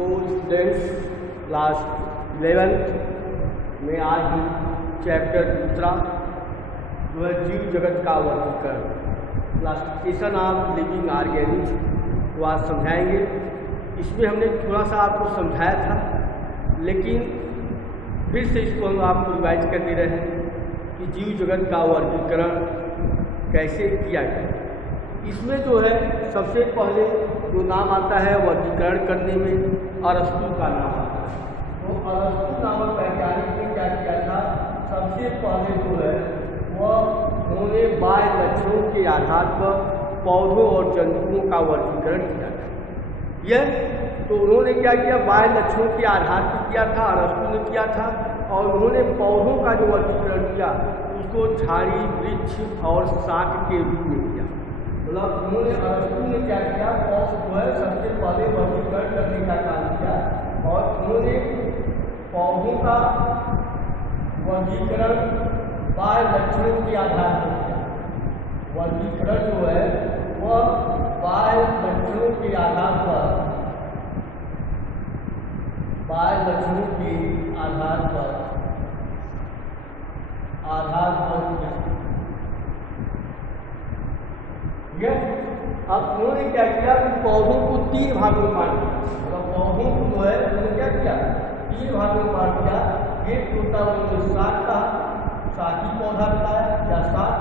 तो students class 11 में आज हम चैप्टर दूसरा जो है जीव जगत का वर्गीकरण क्लासिफिकेशन ऑफ लिविंग ऑर्गेनिज्म को आज समझाएंगे। इसमें हमने थोड़ा सा आपको समझाया था, लेकिन फिर से इसको हम आपको रिवाइज कर दे रहे हैं कि जीव जगत का वर्गीकरण कैसे किया गया। इसमें जो है सबसे पहले जो नाम आता है वर्गीकरण करने में अरस्तु का नाम आता है। तो अरस्तु नामक वैज्ञानिक ने क्या किया था, सबसे पहले जो है वह उन्होंने बाह्य लक्षणों के आधार पर पौधों और जंतुओं का वर्गीकरण किया था। यह तो उन्होंने क्या किया, बाह्य लक्षणों के आधार पर किया था, अरस्तु ने किया था। और उन्होंने पौधों का जो वर्गीकरण किया उसको झाड़ी, वृक्ष और शाक के रूप में किया। मतलब उन्होंने अरस्तु ने क्या किया, जो है सबसे पहले वर्गीकरण करने का काम किया और उन्होंने पौधों का वर्गीकरण बाह्य लक्षणों के आधार पर किया। वर्गीकरण जो है वह बाह्य लक्षणों के आधार पर किया। अब उन्होंने क्या किया कि पौधों को 3 भागों में बांट दिया। मतलब पौधों को जो है उन्होंने क्या किया, 3 भागों में बांट दिया। एक होता है वो शाक का, शाकी पौधा होता है या शाक,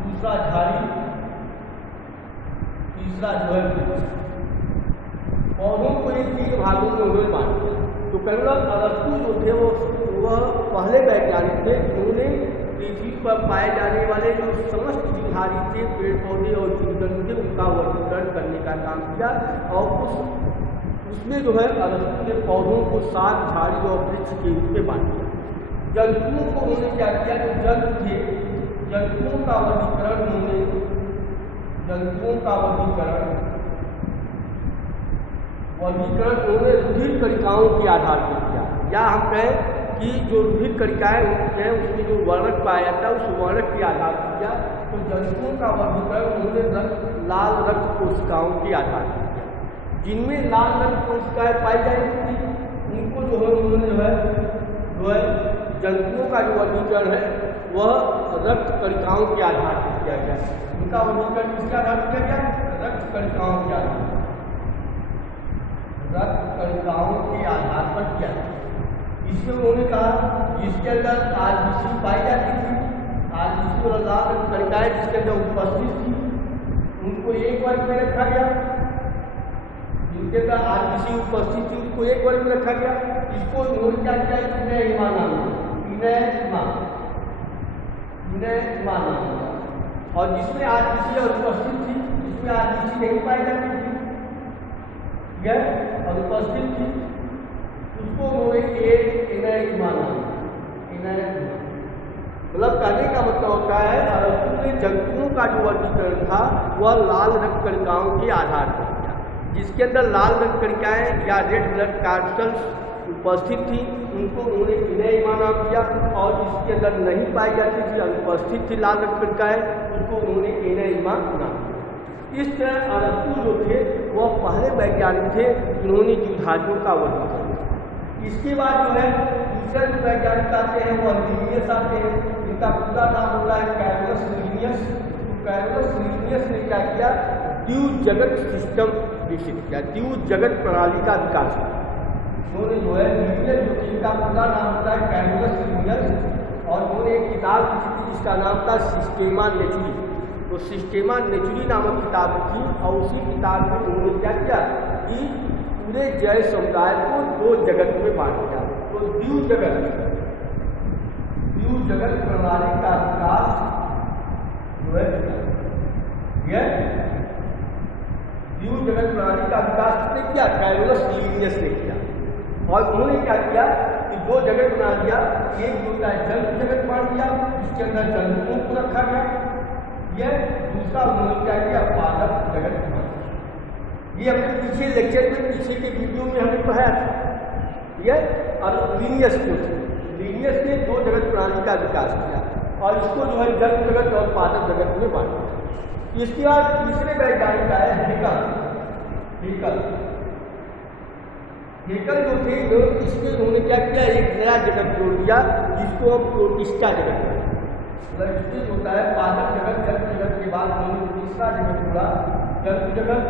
दूसरा झाड़ी, तीसरा जो है वृक्ष। पौधों को ये 3 भागों में उन्होंने बांट दिया। तो कहेंगे अरस्तु जो थे वह पहले वैज्ञानिक थे। उन्होंने पृथ्वी पर पाए जाने वाले जो समस्त जीवधारी थे, पेड़ पौधे और जीव जंतु थे, उनका वर्गीकरण करने का काम किया। और उसमें जो है अरस्तु ने पौधों को शाक, झाड़ी और वृक्ष के रूप में बांट दिया। जंतुओं को उन्होंने क्या किया, जो जंतु थे जंतुओं का वर्गीकरण उन्होंने रुधिर कणिकाओं के आधार पर किया। या हम कहें कि जो रुधिर कणिकाएं हैं उसमें जो वर्णक पाया जाता है उस वर्णक के आधार पर किया। तो जंतुओं का वर्गीकरण उन्होंने लाल रक्त कोशिकाओं के आधार पर किया। जिनमें लाल रक्त कोशिकाएं पाई जाती थी उनको जो है उन्होंने जो है जंतुओं का जो वर्गीकरण है वह रक्त कणिकाओं के आधार पर किया गया। उनका वर्गीकरण किसके आधार पर किया गया, रक्त कणिकाओं के आधार पर किया। इसमें उन्होंने कहा जिसके अंदर आरबीसी पाई जाती थी, आरबीसी और लाल रक्त कणिकाएं जिसके अंदर उपस्थित थी उनको एक वर्ग में रखा गया। जिनके अंदर आरबीसी उपस्थित थी उनको एक वर्ग में रखा गया। इसको उन्होंने क्या किया, इनएमा नाम दिया। और जिसमें आरबीसी और उपस्थित थी, जिसमें आरबीसी नहीं पाई जाती थी यह और उपस्थित थी, उसको उन्होंने एनाइमा नाम। मतलब कहने का मतलब होता है अरस्तु ने जंतुओं का जो वर्गीकरण था वह लाल रक्त कणिकाओं के आधार पर किया। जिसके अंदर लाल रक्त कणिकाएं या रेड ब्लड कार्टल्स उपस्थित थी उनको उन्होंने एनाइमा नाम दिया। और जिसके अंदर नहीं पाई जाती थी, अनुपस्थित थी लाल रक्त कणिकाएं, उनको उन्होंने एनाइमा नाम दिया। इस तरह अरस्तु जो थे वह पहले वैज्ञानिक थे जिन्होंने जीवधारियों का वर्गीकरण किया। इसके बाद जो है दूसरे वैज्ञानिक आते हैं वह लीनियस आते हैं, जिनका पूरा नाम होता है कैरोलस लीनियस। तो कैरोलस लीनियस ने क्या किया, द्विज जगत सिस्टम विकसित किया, द्विज जगत प्रणाली का विकास किया। उन्होंने जो है लीनियस, जो जिनका पूरा नाम होता है कैरोलस लीनियस, और उन्होंने एक किताब लिखी थी जिसका नाम था सिस्टेमा नेचुरी। तो सिस्टेमा नेचुरी नामक किताब थी और उसी किताब में उन्होंने क्या किया कि पूरे जैव समुदाय को 2 जगत में बांट दिया। तो द्विज जगत प्रणाली का विकास जो है यह द्विज जगत प्रणाली का विकास किसने किया, कैरोलस लीनियस ने किया। और उन्होंने क्या किया कि 2 जगत बना दिया। एक होता है जंतु जगत बांट दिया, जिसके अंदर जंतुओं को रखा गया। यह दूसरा उन्होंने क्या किया, पादप जगत बना दिया। ये हमने पीछे लेक्चर में, पीछे के वीडियो में हमने पढ़ाया था। यह और लीनियस ने 2 जगत प्रणाली का विकास किया और इसको जो है जंतु जगत और पादप जगत में बांट दिया। इसके बाद तीसरे वैज्ञानिक आए हेकल। हेकल जो थे इसमें उन्होंने क्या किया, एक नया जगत जोड़ दिया जिसको हम प्रोटिस्टा जगत कहते हैं। मतलब इसमें होता है पादप जगत, जंतु जगत के बाद उन्होंने तीसरा जगत जोड़ा, जंतु जगत,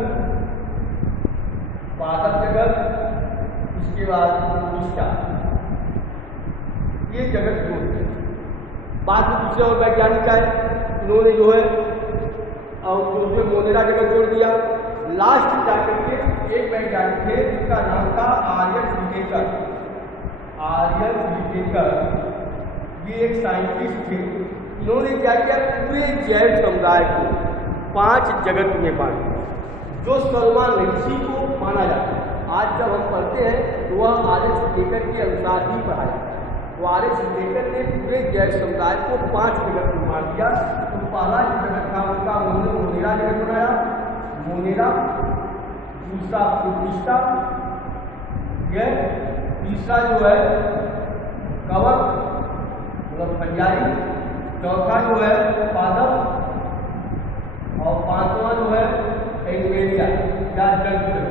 पादप जगत, इसके बाद प्रोटिस्टा, ये जगत जोड़ते हैं। बाद में दूसरे और वैज्ञानिक आए, उन्होंने जो है और उसमें मोनेरा जगत जोड़ दिया। लास्ट जाकर के एक वैज्ञानिक थे जिसका नाम था आर्यन विटेकर। आर्यन विटेकर ये एक साइंटिस्ट थे। इन्होंने क्या किया, पूरे जैव समुदाय को 5 जगत में बांटा, जो सर्वमान्य को माना जाता है। आज जब हम पढ़ते हैं तो वह आर्यन विटेकर के अनुसार ही पढ़ा जाता है। तो आर्यन विटेकर ने पूरे जैव समुदाय को 5 जगत में बांट दिया। तो पहला जगत था उनका उन्होंने मोनेरा जगत बनाया, मोनेरा, दूसरा प्रोटिस्टा, यह तीसरा जो है कवक मतलब फंजाई, चौथा जो है पादप, और पांचवा जो है एनिमेलिया या जंतु,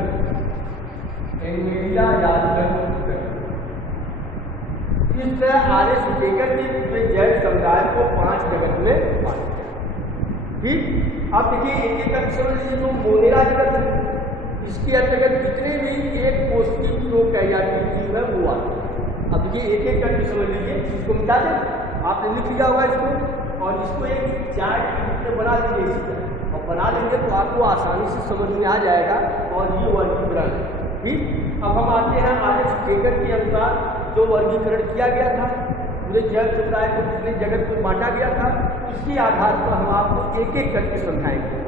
एनिमेलिया या जंतु। इस तरह आर्यन विटेकर ने पूरे जैव समुदाय को 5 जगत में बांट दिया। ठीक, अब देखिए एक एक करके समझ लीजिए। जो मोनेरा जगत है इसके अंतर्गत जितने भी एक कोष्ठी प्रोकैरियोटिक जीव है वो आते हैं। अब देखिए एक एक करके समझ लीजिए, इसको मिटा दें, आपने लिख लिया होगा इसको, और इसको एक चार्ट के रूप में बना लीजिए इसी तरह, और बना लेंगे तो आपको आसानी से समझ में आ जाएगा। और ये वर्गीकरण है। ठीक, अब हम आते हैं आर्यन विटेकर के अनुसार जो वर्गीकरण किया गया था, पूरे जैव समुदाय को जितने जगत में बांटा गया था, इसके आधार पर हम आपको एक एक करके समझाएंगे।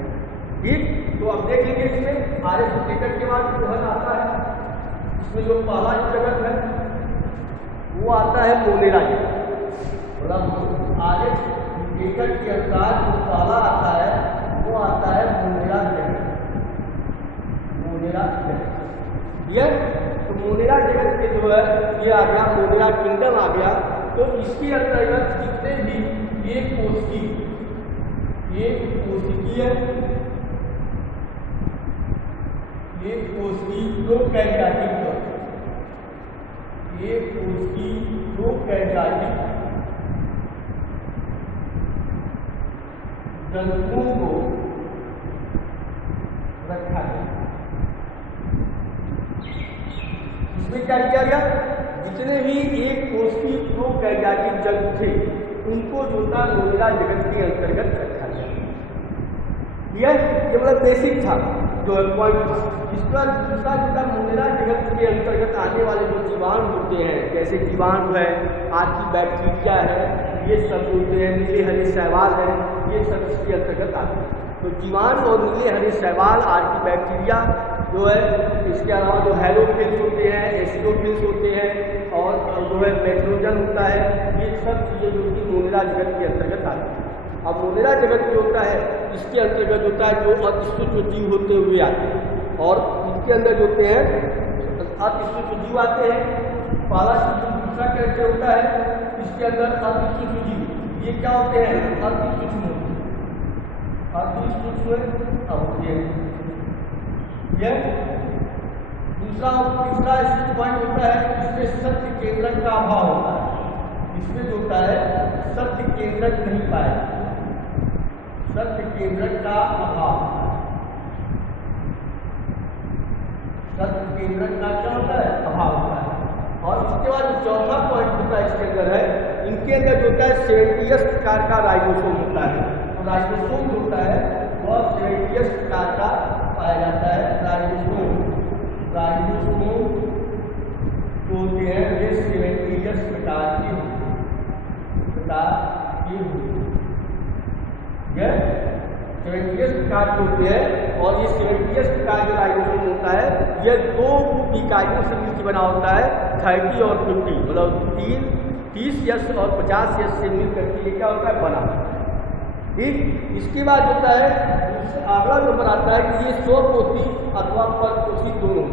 ठीक, तो अब देख लीजिए इसमें आर्यन विटेकर के बाद जो है आता है, इसमें जो पहला जगत है वो आता है मोनेरा जगत। मतलब आर्यन विटेकर के अनुसार जो पहला आता है वो आता है मोनेरा जगत। मोनेरा जगत यह तो मोनेरा जगत के जो है ये आ गया, मोनेरा किंगडम आ गया। तो इसके अंतर्गत जितने भी एक कोशिकीय प्रोकैरियोटिक, एक कोशिकीय प्रोकैरियोटिक जंतुओं को रखा गया। इसमें क्या किया गया, जितने भी एक कोशिकीय प्रोकैरियोटिक जंतु थे उनको जो था मोनेरा जगत के अंतर्गत रखा गया। ये मतलब बेसिक था जो है पॉइंट था। इसका दूसरा जो था मोनेरा जगत के अंतर्गत आने वाले जो जीवाणु होते हैं, जैसे जीवाणु है, आपकी बैक्टीरिया है, ये सब होते हैं, नीले हरे शैवाल है, ये सब इसके अंतर्गत आते हैं। तो जीवाणु और नीले हरे शैवाल, आपकी बैक्टीरिया जो है, इसके अलावा जो हैलोफिल्स होते हैं, एसिडोफिल्स होते हैं, और जो है नाइट्रोजन होता है, ये सब चीज़ें जो कि मोनेरा जगत के अंतर्गत आती हैं। अब मोनेरा जगत जो होता है इसके अंतर्गत होता है जो अतिसूक्ष्म जीव होते हुए आते हैं, और इसके अंदर जो होते हैं अतिसूक्ष्म जीव आते हैं। पहला दूसरा कैसे होता है, इसके अंदर अतिसूक्ष्म जीव, ये क्या होते हैं, अतिसूक्ष्म होते हैं। यह तीसरा पॉइंट होता है, इसमें सत्य केंद्रक का अभाव होता है। इसमें जो होता है सत्य केंद्रक नहीं पाया, सत्य केंद्रक का अभाव, सत्य केंद्रक का क्या होता है, अभाव होता है। और इसके बाद जो चौथा पॉइंट होता है इसके अंदर है, इनके अंदर जो होता है सेंटियस प्रकार का राइबोसोम होता है। तो राइबोसोम होता है वह सेंटियस प्रकार का पाया जाता है। राइबोसोम जो होते हैं ये सेंटियस प्रकार की सेवेंटियस प्रकार के होते हैं। और ये सेवेंटियस प्रकार जो राइबोसोम होता है यह 2 इकाइयों से मिलकर बना होता है, 30 और 50, मतलब 30 यश और 50 यश से मिल करके ये क्या होता है, बना होता है। ठीक, इसके बाद होता है अगला नंबर आता है कि ये स्वपोषी अथवा परपोषी दोनों।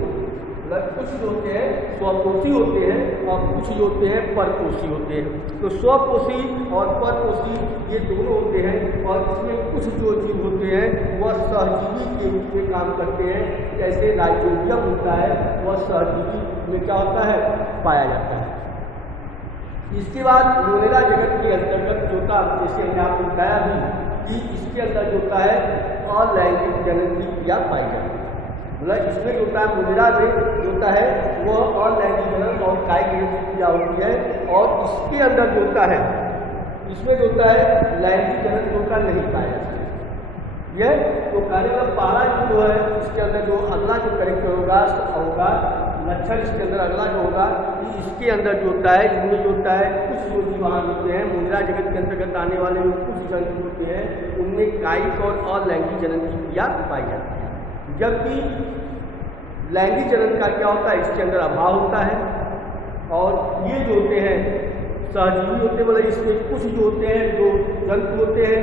मतलब कुछ जो होते हैं स्वपोषी होते हैं और कुछ जो होते हैं परपोषी होते हैं। तो स्वपोषी और परपोषी ये दोनों होते हैं और इसमें कुछ जो जीव होते हैं वह सहजीवी के रूप में काम करते हैं। जैसे राइजोबियम होता है वह सहजीवी में क्या होता है, पाया जाता है। इसके बाद मोनेरा जगत के अंतर्गत जो था, जैसे हमने आपको बताया भी कि इसके अंदर जो होता है अलैंगिक जनन की क्रिया पाई जाती है। मतलब इसमें जो होता है मोनेरा में जो होता है वह अलैंगिक जनन और कायिक जनन की क्रिया होती है। और इसके अंदर जो होता है इसमें जो होता है लैंगिक जनन जो होता नहीं पाया जाता है। ये तो कहने का पहला जो है इसके अंदर जो अगला जो करेक्टर होगा लक्षण इसके अंदर अगला जो होगा कि इसके अंदर जो होता है इनमें जो होता है कुछ जो जीवाणु होते हैं मोनेरा जगत के अंतर्गत आने वाले जो कुछ जंतु होते हैं उनमें कायिक और अलैंगिक जनन की क्रिया पाई जाती है। जबकि लैंगिक जनन का क्या होता है, इसके अंदर अभाव होता है। और ये जो होते हैं सहजीवी होते हैं, मतलब इसमें कुछ जो होते हैं जो जंतु होते हैं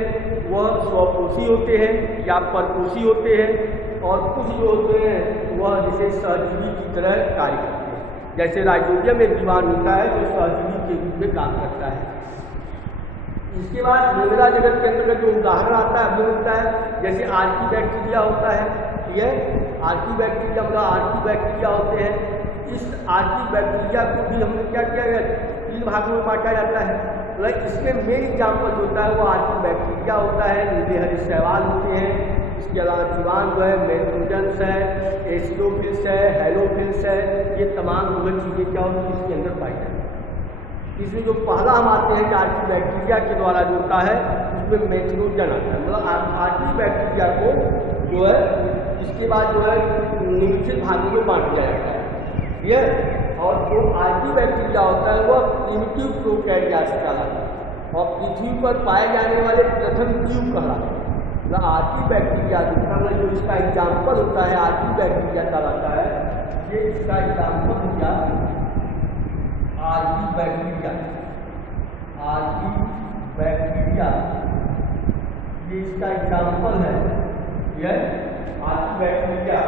वह स्वपोषी होते हैं या परपोषी होते हैं और कुछ जो होते हैं वह जैसे सहजीवी की तरह कार्य करते हैं। जैसे राइजोबियम एक जीवाणु होता है जो सहजीवी के रूप में काम करता है। इसके बाद मोनेरा जगत के अंतर्गत जो उदाहरण आता है हमें मिलता है, जैसे आर्की बैक्टीरिया होता है। यह आर्की बैक्टीरिया मतलब आर्की बैक्टीरिया होते हैं। इस आर्की बैक्टीरिया को भी हमने क्या किया गया, 3 भागों में बांटा जाता है। मतलब इसमें मेन एग्जाम्पल होता है वो आर्की बैक्टीरिया होता है, नीले हरे शैवाल होते हैं। इसके अलावा जीवाणु जो है मेट्रोजन्स है, एसिडोफिल्स है, हेलोफिल्स है, ये तमाम जो है चीज़ें क्या होती है इसके अंदर पाई जाती है। इसमें जो पहला हम आते हैं कि आर्की बैक्टीरिया के द्वारा जो होता है उसमें मेट्रोजन आता है। मतलब आर्की बैक्टीरिया को जो है इसके बाद जो है निश्चित भागों में बांट दिया जाता है। ये और जो आर्की बैक्टीरिया होता है वह प्रिमिटिव प्रोकैरियोट्स कहलाता है और पृथ्वी पर पाए जाने वाले प्रथम जीव कहलाता है। मतलब आर्की बैक्टीरिया जो इसका एग्जाम्पल होता है आर्की बैक्टीरिया कहलाता है। ये इसका एग्जाम्पल हो गया आर्की बैक्टीरिया। आर्की बैक्टीरिया ये इसका एग्जाम्पल है, यह आर्की बैक्टीरिया।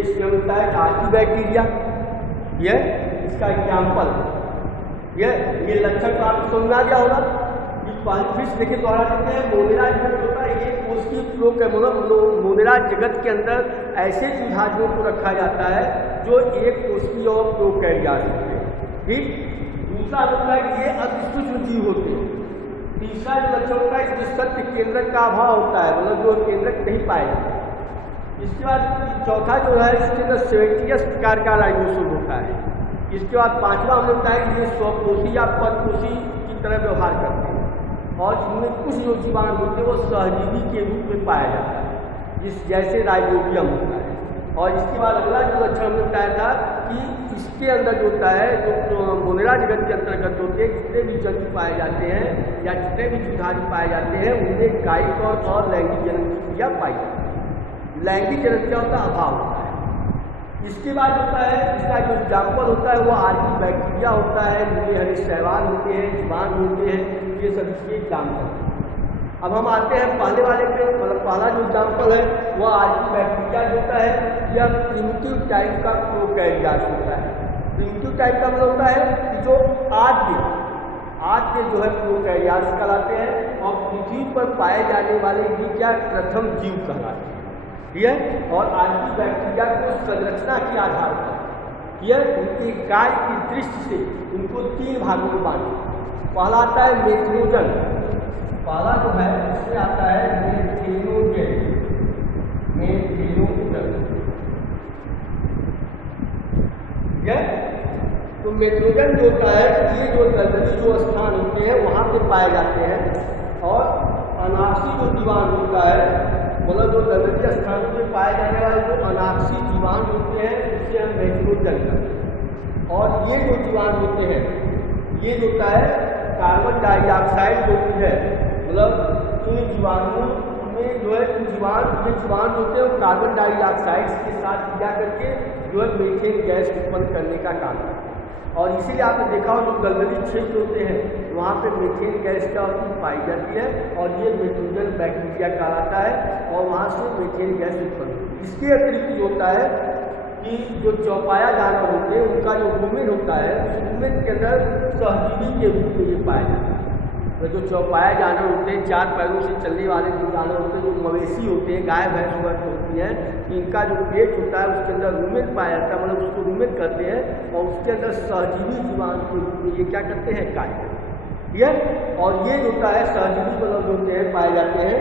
इसमें होता है आर्की बैक्टीरिया, ये इसका एग्जाम्पल। ये लक्षण तो आपको समझ आ गया होगा कि फिर देखिए दोहरा देते हैं। मोनेरा जगत होता है ये कोशिकीय फ्लोक है। मोनेरा जगत के अंदर ऐसे जीवाणुओं को रखा जाता है जो एक कोशिकीय और प्रोकैरियोट होते हैं। ठीक, दूसरा होता है कि ये अति सूक्ष्म जीव होते हैं। तीसरा जो लक्षण होता है कि सत्य केंद्रक का अभाव होता है, मतलब जो केंद्रक नहीं पाए जाते। इसके बाद चौथा जो है इसके अंदर 70 प्रकार का राइबोसोम होता है। इसके बाद पांचवा हमने बताया कि ये स्वपोषी या परपोषी की तरह व्यवहार करते हैं और इनमें कुछ जो जीवाणु होते हैं वो सहजीवी के रूप में पाया जाता है, जैसे राइजोबियम होता है। और इसके बाद अगला जो लक्षण हमने बताया था कि इसके अंदर जो होता है जो मोनेरा जगत के अंतर्गत होते हैं जितने भी जंतु पाए जाते हैं या जितने भी जीवाणु पाए जाते हैं उनमें कायिक और लैंगिक जनन की क्रिया पाई जाती है। लैंगिक जनन क्या होता है, अभाव होता है। इसके बाद होता है इसका जो एग्जाम्पल होता है वो आर्की बैक्टीरिया होता है, नीले हरे शैवाल होते हैं, जीवाणु होते हैं, ये सब इसके एग्जाम्पल। अब हम आते हैं पहले वाले पे, मतलब पहला जो एग्जाम्पल है वो आर्की बैक्टीरिया होता है। यह प्रिमिटिव टाइप का प्रोकैरियोट होता है। प्रिमिटिव टाइप का मतलब होता है कि जो आद्य जो है प्रोकैरियोट्स कहलाते हैं और पृथ्वी पर पाए जाने वाले भी क्या प्रथम जीव कहलाते हैं। यह और आर्की बैक्टीरिया को संरचना के आधार पर यह उनके कार्य की दृष्टि से उनको 3 भागों में बांटे। पहला आता है मेट्रोजन। पहला जो है उसमें आता है मेट्रोजन। तो मेट्रोजन जो होता है ये जो दलदली जो स्थान होते हैं वहाँ पे पाए जाते हैं और अनाशी जो जीवाणु होता है मतलब जो दलदली स्थान पे पाए जाने वाले जो अनाशी जीवाणु होते हैं उससे हम मेट्रोजन करते हैं। और ये जो जीवाणु होते हैं ये जो होता है कार्बन डाइऑक्साइड जो होती है, मतलब इन जीवाणुओं में जो है जीवाणु होते हैं वो कार्बन डाइऑक्साइड के साथ क्रिया करके जो है मीथेन गैस उत्पन्न करने का काम करते हैं। और इसीलिए आपने देखा हो जो दलदली क्षेत्र होते हैं वहाँ पे मीथेन गैस क्या होती है पाई जाती है और ये मेट्रोजन बैक्टीरिया कहलाता है और वहाँ से मीथेन गैस उत्पन्न होती है। इसके अतिरिक्त होता है कि जो चौपाया जानवर होते हैं उनका जो वुमेन होता है उस वुमेन के अंदर सहजीवी के रूप में ये पाया जाता है। तो जो चौपाया जानवर होते हैं, चार पैरों से चलने वाले जो जानवर होते हैं, जो मवेशी होते हैं, गाय भैंस होती हैं, इनका जो पेट होता है उसके अंदर रूमेन पाया जाता है, मतलब उसको रूमेन करते हैं और उसके अंदर सहजीवी जीवाणु के रूप में ये क्या करते हैं कार्य करते हैं। ठीक है, और ये जो होता है सहजीवी मतलब होते हैं पाए जाते हैं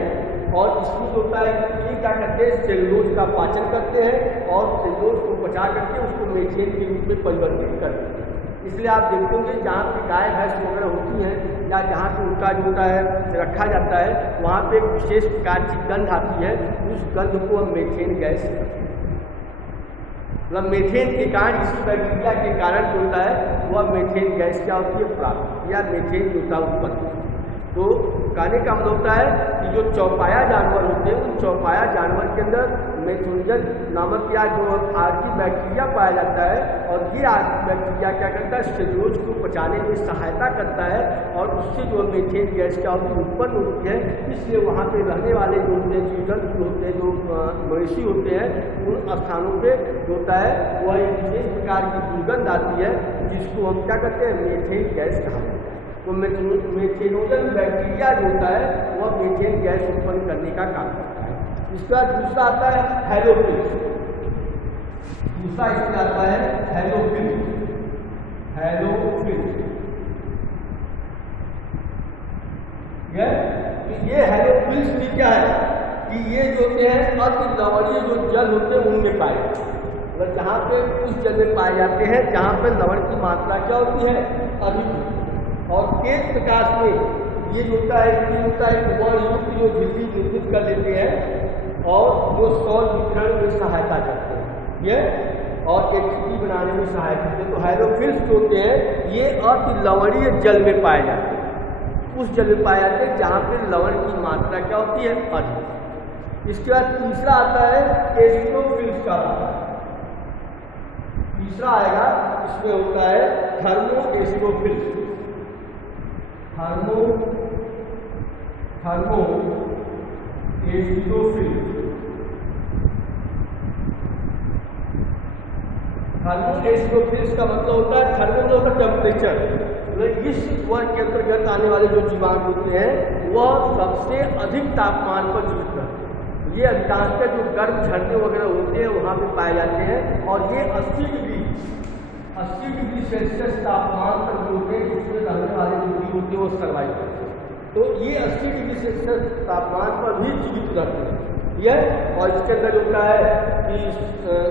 और इसमें जो होता है ये क्या करते हैं सेलुलोज का पाचन करते हैं और सेलुलोज को बचा करके उसको मीथेन के रूप में परिवर्तित करते हैं। इसलिए आप देखते होंगे जहाँ पे गाय भैंस वगैरह होती हैं या जहाँ पे उनका जो होता है रखा जाता है वहाँ पे एक विशेष प्रकार की गंध आती है, उस गंध को हम मीथेन गैस कहते हैं। मतलब मीथेन के कारण इसी बैक्टीरिया के कारण जो होता है वह मीथेन गैस क्या होती है प्राप्त या मीथेन जो होता है उत्पन्न होता है। तो कहने का मतलब होता है कि जो चौपाया जानवर होते हैं उन चौपाया जानवर के अंदर मेट्रोजन नामक या जो आर्की बैक्टीरिया पाया जाता है और ये आर्की बैक्टीरिया क्या करता है सेलुलोज को पचाने में सहायता करता है और उससे जो मीथेन गैस क्या होती है उत्पन्न होती है। इसलिए वहाँ पे रहने वाले जो होते हैं जीव जंतु होते हैं, जो मवेशी होते हैं, उन स्थानों पर होता है वह एक विशेष प्रकार की दुर्गंध आती है जिसको हम क्या कहते हैं मीथेन गैस कहा जाता है। तो मेथेनोजन बैक्टीरिया जो होता है वह मीथेन गैस उत्पन्न करने का काम करता है। इसके बाद दूसरा आता है हैलोफिल्स। दूसरा इसमें आता है हैलोफिल्स। ये हैलोफिल्स भी क्या है कि ये जो होते हैं अति लवणीय जो जल होते हैं उनमें पाए जाते हैं। मतलब जहाँ पे उस जल में पाए जाते हैं जहाँ पे लवण की मात्रा क्या होती है अधिक होती है। और तेज प्रकाश में ये जो होता है युक्त जो झिल्ली निर्मित कर लेते हैं और जो सौर विकिरण में सहायता करते हैं ये और एटीपी बनाने में सहायता करते हैं। तो हैलोफिल्स जो होते हैं ये अति लवणीय जल में पाए जाते हैं, उस जल में पाए जाते हैं जहाँ पे लवण की मात्रा क्या होती है अधिक। इसके बाद तीसरा आता है एसिडोफिल्स का। तीसरा आएगा इसमें होता है thermo acidophils. Thermo acidophils. Thermo acidophils का मतलब होता है थर्मो का टेम्परेचर, इस वर्ग के अंतर्गत आने वाले जो जीवाणु होते हैं वह सबसे अधिक तापमान पर जीवित रहते हैं। ये अधिकांशतः जो गर्म झरने वगैरह होते हैं वहाँ पे पाए जाते हैं और ये 80 डिग्री सेल्सियस तापमान तक जो होते हैं जिसमें रहने वाले जो जीव होते हैं वो सर्वाइव करते हैं। तो ये 80 डिग्री सेल्सियस तापमान पर भी जीवित रहते हैं यह। और इसके अंदर होता है कि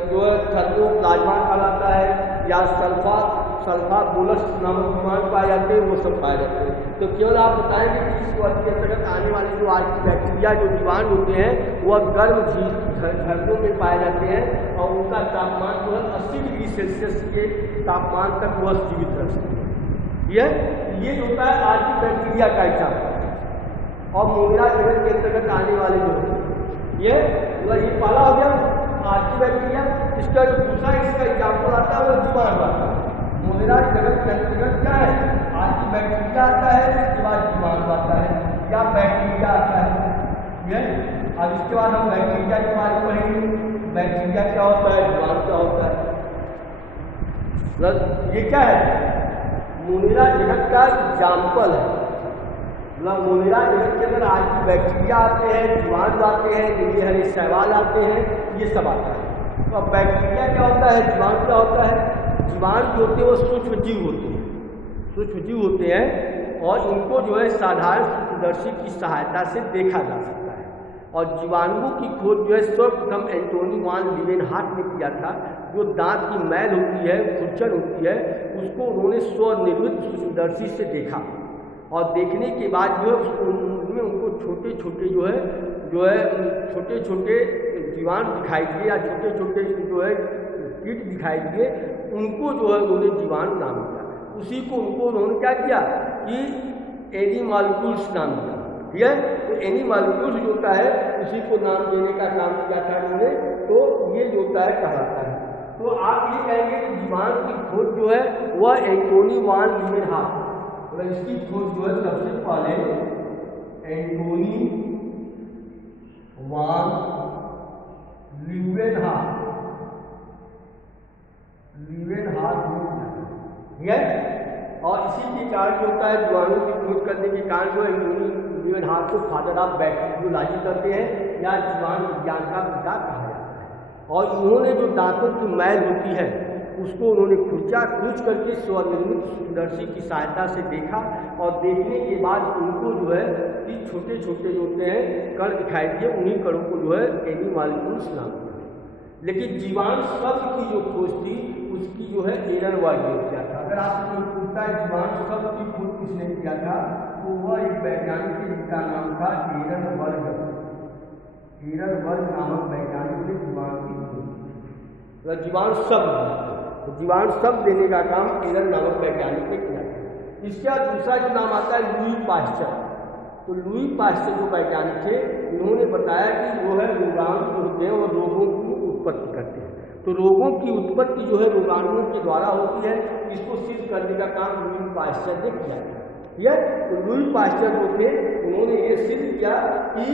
जो है थर्मोप्लाज्मा कहलाता है या सल्फा बोलस नामक जीवाणु पाए जाते हैं, वो सब पाए जाते हैं। तो केवल आप बताएंगे कि इस वर्ग के अंतर्गत आने वाले जो आर्की बैक्टीरिया जो जीवाणु होते हैं वह गर्म झरनों में पाए जाते हैं और उनका तापमान जो है 80 डिग्री सेल्सियस के तापमान तक वह जीवित रह सकते हैं। ये जो होता है आर्की बैक्टीरिया का एग्जाम्पल। और मोगरा जगत के अंतर्गत आने वाले जो ये पाला हो गया आर्की बैक्टीरिया। इसका जो दूसरा इसका एग्जाम्पल आता है वो जीवाणु आता है। मोगरा जगत के अंतर्गत क्या है आर्की बैक्टीरिया आता है, इसके बाद जीवाणु आता है या बैक्टीरिया आता है। अब इसके बाद हम बैक्टीरिया के बारे में पढ़ेंगे। बैक्टीरिया क्या होता है, जीवाणु क्या होता है। ये क्या है मोगरा जगत का एग्जाम्पल है। मतलब मोगरा जगत के अंदर आर्की बैक्टीरिया आते हैं, जीवाणु आते हैं, नीले हरे शैवाल आते हैं, ये सब आता है। तो अब बैक्टीरिया क्या होता है, जीवाणु क्या होता है। जीवाणु जो होते हैं वो सूक्ष्म जीव होते हैं और इनको जो है साधारण सूक्ष्मदर्शी की सहायता से देखा जा सकता है। और जीवाणुओं की खोज जो है सर्वप्रथम एंटोनी वान लीवेनहार्ट ने किया था। जो दांत की मैल होती है, खुरचन होती है, उसको उन्होंने स्वनिर्मित सूक्ष्मदर्शी से देखा और देखने के बाद जो है उनमें उनको छोटे छोटे जीवाणु दिखाई दिए या छोटे छोटे जो है कीट दिखाई दिए। उनको जो है उन्होंने जीवाणु नाम दिया। उसी को उन्होंने क्या किया कि एनी मॉलिक्यूल्स नाम दिया। ठीक है, तो एनी मॉलिक्यूल्स जो होता है उसी को नाम देने का काम किया था इन्होंने, तो ये जो होता है कहलाता है। तो आप ये कहेंगे कि जीवाणु की खोज जो है वह एंटोनी वान लीवेनहॉफ, मतलब इसकी खोज जो है सबसे पहले एंटोनी वान लीवेनहॉफ ठीक है। और इसी के कारण जो होता है जीवाणु की खोज करने के कारण जो एंटोनी लीवेनहॉफ को फादर ऑफ बैक्टीरियोलॉजी करते हैं या जीवाणु विज्ञान का पिता कहा जाता है। और उन्होंने जो दांतों की मैल होती है उसको उन्होंने खुर्च करके स्वनिर्मित सूक्ष्मदर्शी की सहायता से देखा, और देखने के बाद उनको जो है कि छोटे छोटे जो होते हैं कण दिखाई दिए, उन्हीं कणों को जो है एनी मॉलिक्यूल्स नाम दिया। लेकिन जीवाणु शब्द की जो खोज थी उसकी जो है एरनबर्ग ने किया था। अगर आपको पूछता है जीवाणु शब्द की खोज किसने किया था, तो वह एक वैज्ञानिक है जिसका नाम था एरनबर्ग नामक वैज्ञानिक ने जीवाणु की खोज की। जीवाणु शब्द, तो जीवाणु शब्द देने का काम एरन नामक वैज्ञानिक ने किया था। इसके बाद दूसरा जो नाम आता है लुई पास्चर। तो लुई पास्चर जो वैज्ञानिक थे उन्होंने बताया कि वो है रोगाणु होते हैं और रोगों की उत्पत्ति करते हैं। तो रोगों की उत्पत्ति जो है रोगाणुओं के द्वारा होती है, इसको सिद्ध करने का काम लुई पास्चर ने किया था। तो लुई पास्चर जो थे उन्होंने ये सिद्ध किया कि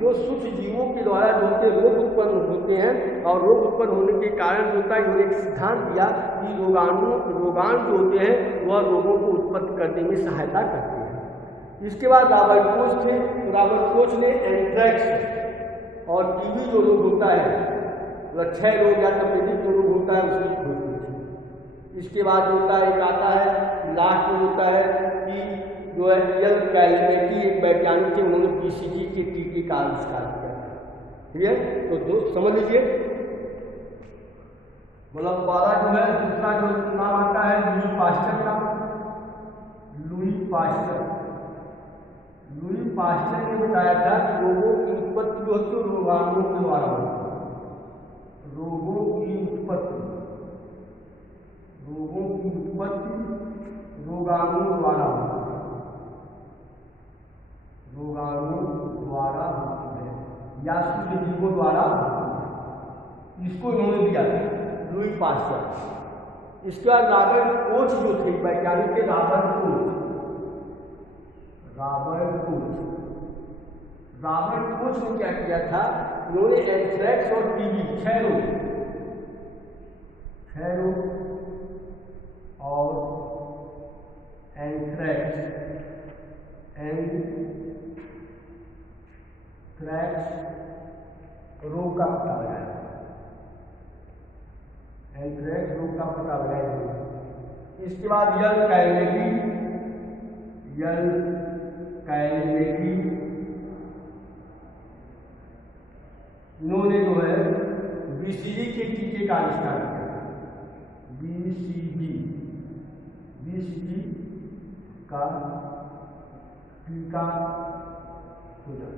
जो सूक्ष्म जीवों के द्वारा जो होते रोग उत्पन्न होते हैं, और रोग उत्पन्न होने के कारण जो होता है उन्होंने एक सिद्धांत दिया कि रोगाणु जो होते हैं वह रोगों को उत्पत्ति करने में सहायता करते हैं। इसके बाद रॉबर्ट कोच थे। तो रॉबर्ट कोच ने एंथ्रेक्स और टीबी जो रोग होता है, मतलब क्षय रोग या तपेदिक जो रोग होता है उसकी खोज की थी। इसके बाद जो होता है एक आता है लास्ट में होता है कि जो है रियल कैलमेटी एक वैज्ञानिक थे, उन्होंने बीसीजी के टीके का आविष्कार किया था। ठीक है, तो दोस्त समझ लीजिए, मतलब पहला जो है दूसरा जो नाम आता है लुई पास्चर का। लुई पास्चर ने बताया था कि रोगों की उत्पत्ति जो होती है रोगाणुओं के द्वारा होती है। रोगों की उत्पत्ति रोगाणु द्वारा होती है या सूक्ष्म जीवों द्वारा होती है। इसको इन्होंने दिया था लुई पास्चर। इसके बाद रॉबर्ट कोच जो थे वैज्ञानिक के रॉबर्ट कोच ने क्या किया था, उन्होंने एंथ्रेक्स और टीबी क्षय रोग और एंथ्रेक्स रोग का पता लगाया। एंथ्रेक्स रोग का पता लगाया। इसके बाद यल कैलमेटी इन्होंने जो है बीसीजी के टीके का आविष्कार किया। बीसीजी का टीका खोजा।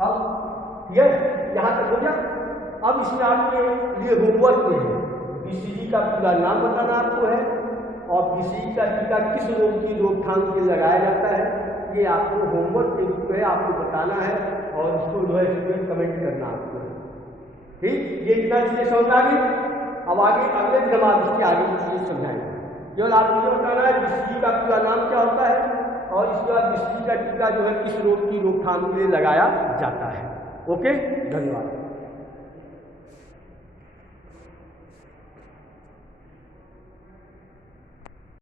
अब यह यहाँ तक हो गया। अब इसमें आपके लिए होमवर्क में है बीसीजी का पूरा नाम बताना आपको है, और बीसीजी का टीका किस रोग की रोकथाम के लिए लगाया जाता है, ये आपको होमवर्क के रूप में आपको बताना है, और इसको जो है इसमें कमेंट करना आपको। ठीक, ये इतना चीज़ें समझ आ गई। अब आगे अगले दिन हम इसके आगे चीज़ें समझाएंगे। केवल आपको ये बताना है बीसीजी का पूरा नाम क्या होता है, और इसके बाद बीसीजी का टीका जो है किस रोग की रोकथाम के लिए लगाया जाता है। ओके, धन्यवाद।